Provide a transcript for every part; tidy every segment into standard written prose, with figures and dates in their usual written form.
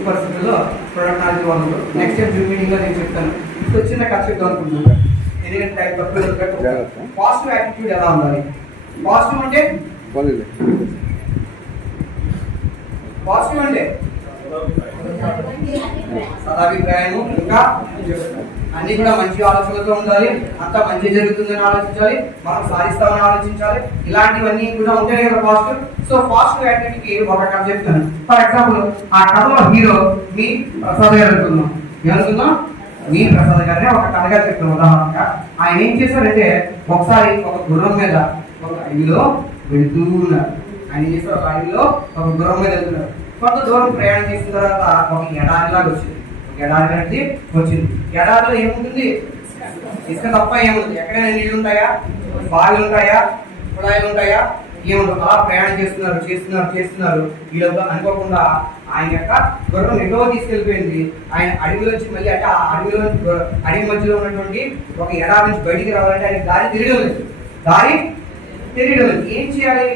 ఎట్టి పరిస్థితుల్లో product knowledge వాళ్ళు నెక్స్ట్ టైం జూమ్ మీటింగ్ లో నేను చెప్తాను. ఇప్పుడు చిన్న కథ చెప్తాను అనుకుంటున్నాను. ఎందుకంటే టైం తక్కువ. పాజిటివ్ యాటిట్యూడ్ ఎలా ఉండాలి? పాజిటివ్ అంటే సదాభిప్రాయము, ఇంకా అన్ని కూడా మంచి ఆలోచనలతో ఉండాలి. అంతా మంచి జరుగుతుందని ఆలోచించాలి, మనం సాధిస్తామని ఆలోచించాలి. ఇలాంటివన్నీ కూడా ఉంటాయి కదా పాజిటివ్. సో పాజిటివ్ యాటిట్యూడ్కి ఒక కథ చెప్తాను. ఫర్ ఎగ్జాంపుల్ ఆ కథలో హీరో మీ ప్రసాద్ గారు అనుకుందాం. ఏమనుకుందాం? మీ ప్రసాద్ గారిని ఒక కథగా చెప్తాను. ఉదాహరణగా ఆయన ఏం చేశారంటే ఒకసారి ఒక గుర్రం మీద ఒక అడవిలో వెళ్తూ ఉన్నారు. ఆయన చేసిన ఒక అడవిలో ఒక గుర్రం మీద వెళ్తున్నారు. కొంత దూరం ప్రయాణం చేసిన తర్వాత ఒక ఎడారిలాగా వచ్చింది. ఒక ఎడారి అనేది వచ్చింది. ఎడారిలో ఏముంటుంది? ఇసుక తప్ప ఏముంటుంది? ఎక్కడైనా నీళ్లు ఉంటాయా? బావిలు ఉంటాయా? కుళాయిలు ఉంటాయా? ఏముంటుంది? అలా ప్రయాణం చేస్తున్నారు. ఈ లోపల అనుకోకుండా ఆయన యొక్క గుర్రం ఎటో తీసుకెళ్లిపోయింది. ఆయన అడవిలోంచి మళ్ళీ అంటే ఆ అడవి మధ్యలో ఉన్నటువంటి ఒక ఎడారి నుంచి బయటికి రావాలంటే ఆయన దారి తెలియడం లేదు. ఏం చేయాలి?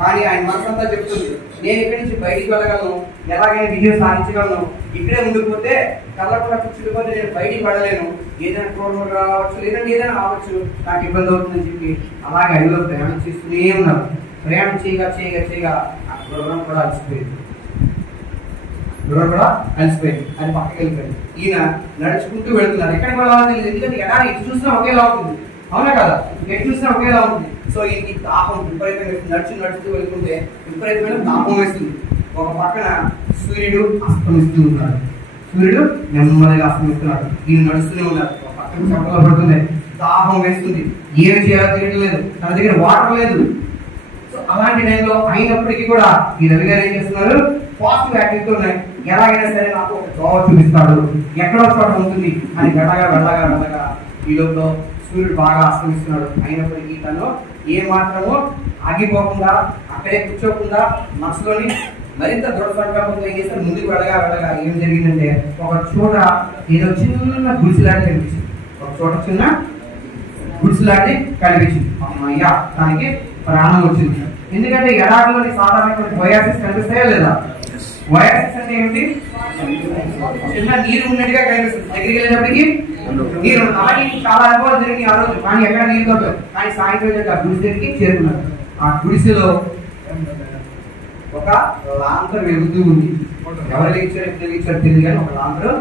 కానీ ఆయన మనసంతా చెప్తుంది, నేను ఇక్కడి నుంచి బయటికి వెళ్ళగలను, ఎలాగైనా విజయం సాధించగలను. ఇక్కడే ఉండిపోతే కళ్ళకుండా కూర్చుండిపోతే నేను బయటికి వెళ్ళలేను. ఏదైనా క్రోడ్ రావచ్చు, లేదంటే ఏదైనా రావచ్చు, నాకు ఇబ్బంది అవుతుందని చెప్పి అలాగే అడవిలో ప్రయాణం చేస్తూనే ఉన్నారు. ప్రయాణం చేయగా ఆ గుర్రం కూడా అలసిపోయింది. అది పక్కకి వెళ్ళిపోయింది. ఈయన నడుచుకుంటూ వెళుతున్నారు. ఎక్కడికి వెళ్ళాలని తెలియదు. ఎందుకంటే ఎడారి ఎటు చూసినా ఒకేలా ఉంటుంది. అవునా కదా? ఎటు చూసినా ఒకేలా ఉంటుంది. సో ఈయనకి దాహం విపరీతంగా వేస్తుంది. నడుస్తూ వెళ్తుంటే విపరీతమైన దాహం వేస్తుంది. ఒక పక్కన సూర్యుడు అస్తమిస్తూ ఉన్నాడు. సూర్యుడు నెమ్మదిగా అస్తమిస్తున్నాడు. ఈయన నడుస్తూనే ఉన్నారు. ఒక పక్కన చెమటలు పడుతుంది. దాహం వేస్తుంది. ఏమి చేయాలో తెలియడం లేదు. తన దగ్గర వాటర్ లేదు. సో అలాంటి టైంలో అయినప్పటికీ కూడా ఈ రవి గారు ఏం చేస్తున్నారు? పాజిటివ్ యాటిట్యూడ్ ఉన్నాయి. ఎలాగైనా సరే నాకు ఒక దోవ చూపిస్తాడు, ఎక్కడో చోట ఉంటుంది అని వెళ్ళగా ఈ లోపల సూర్యుడు బాగా అస్తమిస్తున్నాడు. అయినప్పటికీ తను ఏ మాత్రమో ఆగిపోకుండా అక్కడే కూర్చోకుండా మనసులోని మరింత దృఢ సంకల్పంతో ఏం చేస్తారు? ముందుకు వెళ్ళగా ఏం జరిగిందంటే ఒక చోట ఏదో చిన్న గుడిసెలాంటి కనిపించింది. అమ్మయ్యా, దానికి ప్రాణం వచ్చింది. ఎందుకంటే ఎడారిలోని సాధారణటువంటి వయాసిస్ కనిపిస్తాయా లేదా? వయాసిస్ అంటే ఏమిటి? చిన్న నీరు ఉన్నట్టుగా కనిపిస్తుంది. దగ్గరికి వెళ్ళేటప్పటికి నీరు అలాగే చాలా అనుభవాలు జరిగి ఆ రోజు. కానీ ఎక్కడ నీరు దొరకదు. కానీ సాయంత్రం ఆ గుడిసెకి చేరుకున్నారు. ఆ గుడిసెలో ఒక లాంతర్ వెలుగుతూ ఉంది. ఎవరు వెలిగించారు తెలియదు, కానీ ఒక లాంతర్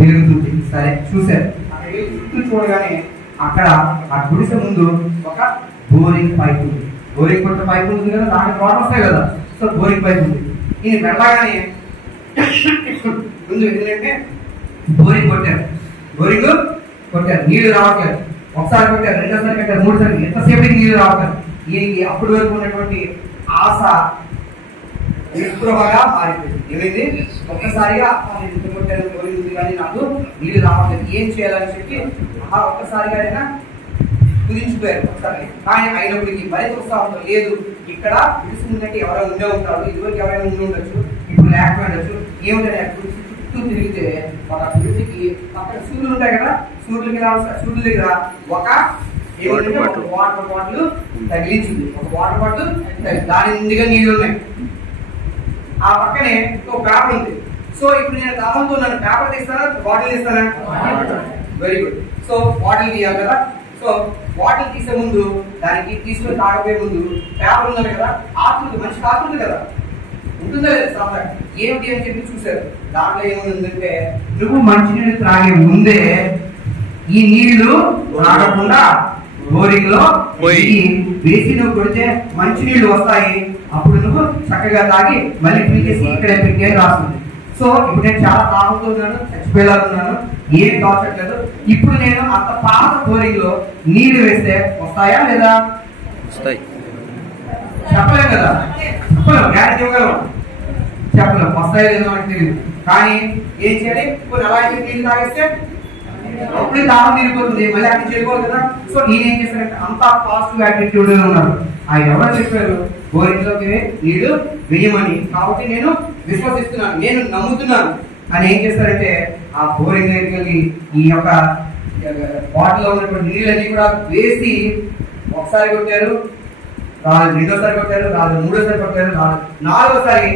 వెలుగుతుంది. సరే చూశారు. అక్కడ చుట్టూ చూడగానే అక్కడ ఆ గుడిసె ముందు ఒక బోరింగ్ పైప్ ఉంది. బోరింగ్ కొట్ట పైప్ ఉంది కదా, దానికి వాటర్ వస్తాయి కదా. సో బోరింగ్ పైప్ ఉంది. ఇది వెళ్ళగానే ముందు ఎందుకంటే బోరింగ్ కొట్టారు, నీళ్లు రావట్లేదు. ఒకసారి కొట్టారు, రెండోసారి కట్టారు, మూడోసారి, ఎంతసేపటికి నీళ్లు రావట్లేదు. దీనికి అప్పటి వరకు ఉన్నటువంటి ఆశ నిస్పృహగా మారిపోయింది. ఏమైంది? ఒక్కసారిగా నేను కొట్టాను, బోరింగ్ ఉంది కానీ నాకు నీళ్లు రావట్లేదు, ఏం చేయాలని చెప్పి ఒక్కసారిగా అయినా కుదించిపోయారు. ఒకసారి కానీ అయినప్పటికీ మరింత ఉత్సాహంతో లేదు, ఇక్కడ పిలుస్తుందంటే ఎవరైనా ఉండే ఉంటారు, ఇదివరకు ఎవరైనా ఉండి ఉండొచ్చు, ఇప్పుడు లేకపోవచ్చు. ఏమిటంటే చుట్టూ తిరిగితే ఒక పిలిచికి పక్కన సూర్యులు ఉంటాయి కదా, సూర్యుల దగ్గర ఒక ఏమంటే ఒక వాటర్ బాటిల్ తగిలించింది. ఒక వాటర్ బాటిల్ దాని నిండుగా నీళ్ళు ఉన్నాయి. ఆ పక్కనే ఒక పేపర్ ఉంది. సో ఇప్పుడు నేను దాహంతో ఉన్నాను, పేపర్ తీస్తానా, బాటిల్ తీస్తానా? Very good. సో బాటిల్ తీయాలి కదా. సో బాటిల్ తీసే ముందు, దానికి తీసుకొని తాగపోయే ముందు పేపర్ ఉన్నది కదా, ఆకుతుంది, మంచి ఆకుతుంది కదా, ఉంటుందా లేదా సాంబార్? ఏమిటి అని చెప్పి చూశారు. దాంట్లో ఏముందంటే, నువ్వు మంచినీళ్ళు త్రాగే ముందే ఈ నీళ్లు తాగకుండా బోరింగ్ లో వేసి నువ్వు కొడితే మంచినీళ్లు వస్తాయి. అప్పుడు నువ్వు చక్కగా తాగి మళ్ళీ పీకేసి ఇక్కడే పెట్టే రాస్తుంది. సో ఇప్పుడు నేను చాలా తాగుతున్నాను, చచ్చిపోయేలాగున్నాను, ఏం తోచట్లేదు. ఇప్పుడు నేను అంత పాత బోరింగ్ లో నీళ్లు వేస్తే వస్తాయా లేదా? చెప్పలేం కదా, గ్యారెంటీ ఇవ్వగలం, చెప్పలేం. వస్తాయో లేదో మనకు తెలియదు. కానీ ఏం చేయాలి? ఇప్పుడు అలాగే నీళ్లు తాగేస్తే అప్పుడే దాహం తీరిపోతుంది, మళ్ళీ అక్కడ చేయకూడదు కదా. సో నేనేం చేశానంటే అంత పాజిటివ్ యాటిట్యూడ్ ఉన్నారు. ఆయన ఎవరో చెప్పారు బోరింగ్ లోకి నీళ్లు వేయమని, కాబట్టి నేను విశ్వసిస్తున్నాను, నేను నమ్ముతున్నాను అని ఏం చేస్తారంటే ఆ బోరింగ్ దగ్గరికి వెళ్ళి ఈ యొక్క బాటిల్లో ఉన్నటువంటి నీళ్ళన్నీ కూడా వేసి ఒకసారి కొట్టారు, రాదు, రెండోసారి కొట్టారు, రాదు, మూడోసారి కొట్టారు, రాదు, నాలుగోసారి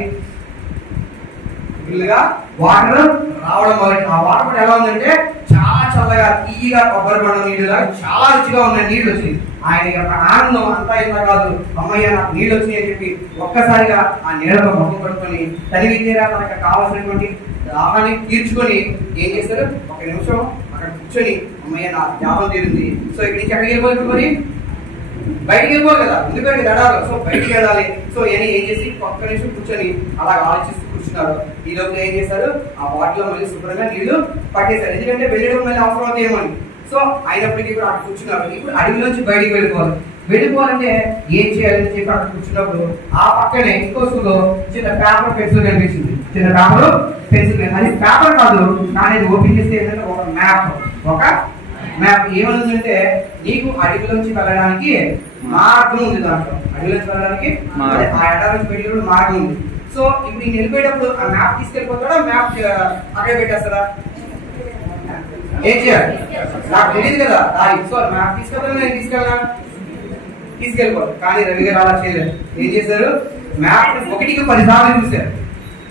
ఫుల్గా వాటర్ రావడం మొదటి ఆ వాటర్ కూడా ఎలా ఉందంటే చాలా చల్లగా తీయగా కొబ్బరి బండ నీళ్ళుగా చాలా రుచిగా ఉన్న నీళ్లు వచ్చింది. ఆయన యొక్క ఆనందం అంతా ఇంత కాదు, అమ్మయ్య నాకు నీళ్ళు వచ్చినాయి అని చెప్పి ఒక్కసారిగా ఆ నీళ్ళలో మొహం పట్టుకొని తనివి తీరా తనకు కావాల్సినటువంటి దాహాన్ని తీర్చుకొని ఏం చేస్తారు, ఒక నిమిషం అక్కడ కూర్చొని అమ్మయ్య నా జ్ఞాపం తీరింది. సో ఇక్కడి నుంచి ఎక్కడికి వెళ్ళిపోయి బయటికి వెళ్ళిపోవాలి కదా, ఎందుకంటే గడాలి. సో బయటికి వెళ్ళాలి. సో ఏం చేసి ఒక్క నిమిషం కూర్చొని అలా ఆలోచిస్తూ కూర్చున్నారు. ఈ లోపల ఏం చేశారు, ఆ బాటిల్లో మళ్ళీ శుభ్రంగా నీళ్లు పట్టేశారు. ఎందుకంటే వెళ్ళడం మళ్ళీ అవసరం అవుతుంది ఏమని. సో అయినప్పటికీ కూడా అక్కడ కూర్చున్నారు. ఇప్పుడు అడవిలోంచి బయటికి వెళ్ళిపోవాలంటే ఏం చేయాలని చెప్పి అక్కడ కూర్చున్నప్పుడు ఆ పక్కనే ఇంకో స్కూల్లో చిన్న పేపర్ పెన్సిల్ కనిపించింది. చిన్న పేపర్ పెన్సిల్, అది పేపర్ కాదు కానీ ఓపెన్ చేస్తే ఏంటంటే ఒక మ్యాప్ ఏమనుందంటే నీకు అడవిలోంచి వెళ్ళడానికి మార్గం ఉంది. దాంట్లో అడవిలోంచి వెళ్ళడానికి ఆ ఎడారి వెళ్ళి మార్గం ఉంది. సో ఇప్పుడు నేను వెళ్ళిపోయేటప్పుడు ఆ మ్యాప్ తీసుకెళ్ళిపోతాడా, మ్యాప్ అక్కడ పెట్టేస్తారా, ఏం చేయాలి నాకు తెలియదు కదా దారి. సో మ్యాప్ తీసుకెళ్తాను, నేను తీసుకెళ్ళిపోతాను. కానీ రవి గారు అలా చేయలేదు. ఏం చేశారు, మ్యాప్ 1కి 10 సార్లు చూశారు.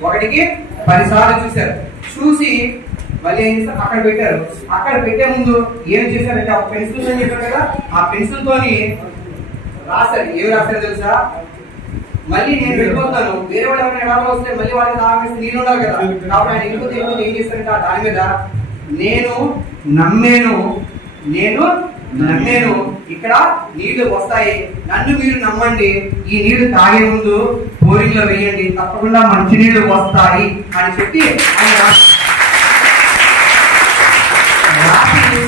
1కి 10 సార్లు చూశారు. చూసి మళ్ళీ ఏం చేస్తారు, అక్కడ పెట్టారు. అక్కడ పెట్టే ముందు ఏం చేశారంటే ఒక పెన్సిల్ అని చెప్పారు కదా, ఆ పెన్సిల్ తోని రాశారు. ఏమి రాశారో తెలుసా, మళ్ళీ నేను వెళ్ళిపోతాను, వేరే వాళ్ళు ఎవరైనా ఎడారిలో వస్తే మళ్ళీ వాళ్ళకి దాని మీద నీళ్ళు ఉండాలి కదా. కాబట్టి ఆయన వెళ్ళిపోతే ఏం చేస్తారంటే ఆ దాని మీద నేను నమ్మేను ఇక్కడ నీళ్లు వస్తాయి, నన్ను మీరు నమ్మండి, ఈ నీళ్లు తాగే ముందు బోరింగ్ లో వేయండి, తప్పకుండా మంచి నీళ్లు వస్తాయి అని చెప్పి ఆయన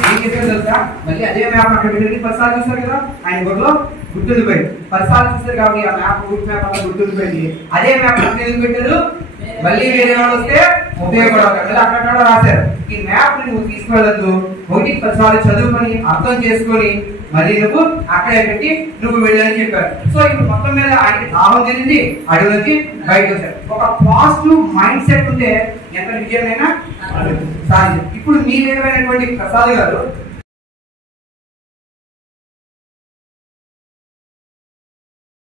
ఏం చేశారు తెలుసా, మళ్ళీ అదే మ్యాప్ అక్కడ వెళ్ళి 10 సార్లు చూస్తారు కదా, ఆయన బొట్లో గుర్తుండిపోయింది. 10 సార్లు చూస్తారు కాబట్టి ఆ మ్యాప్ గుడ్ మ్యాప్ అంతా గుర్తుండిపోయింది. అదే మ్యాప్ ఎందుకు పెట్టారు, మళ్ళీ వేరే వాళ్ళు వస్తే ఉపయోగపడాలి. అక్కడ రాశారు, ఈ మ్యాప్ నువ్వు తీసుకువెళ్ళద్దు, 1కి 10 సార్లు చదువుకొని అర్థం చేసుకొని మళ్ళీ నువ్వు అక్కడే పెట్టి నువ్వు వెళ్ళని చెప్పారు. సో ఇప్పుడు మొత్తం మీద ఆయనకి దాహం తెలిసింది, అడవిలోకి బయటకు వచ్చారు. ఒక పాజిటివ్ మైండ్ సెట్ ఉంటే ఎంత విజయమైనా సాధ్యం. ఇప్పుడు మీ విధమైనటువంటి ప్రసాద్ గారు